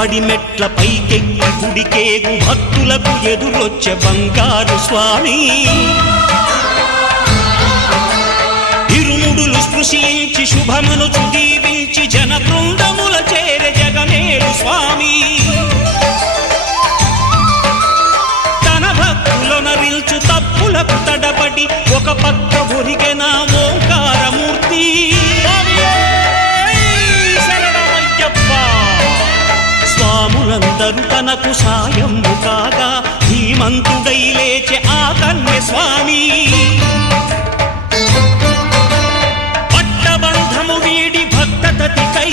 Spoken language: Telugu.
పడిమెట్ల పైకెక్కి గుడికేగు భక్తులకు ఎదురొచ్చే బంగారు స్వామి ఇరుముడులు స్పృశించి శుభమును దీవించి జన బృందముల చేరే జగమేలు స్వామి తన భక్తులొనరిల్చు తప్పులకు తడబడి ఒక పక్క ఒరిగెన ఓంకారమూర్తి స్వాములందరూ తనకు సాయము కాగా ధీమంతుడై లేచే ఆ కన్య స్వామి పట్టబంధము వీడి భక్తతతికై